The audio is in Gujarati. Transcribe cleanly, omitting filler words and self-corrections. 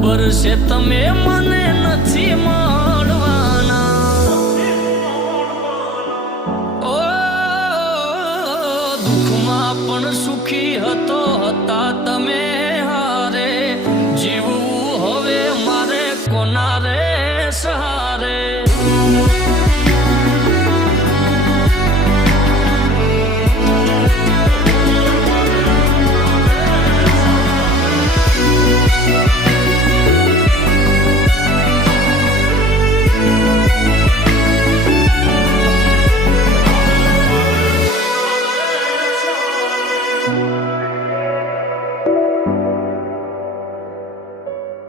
ખબર છે તમે મને નથી મળવાના. ઓ દુઃખમાં પણ સુખી હતા તમે.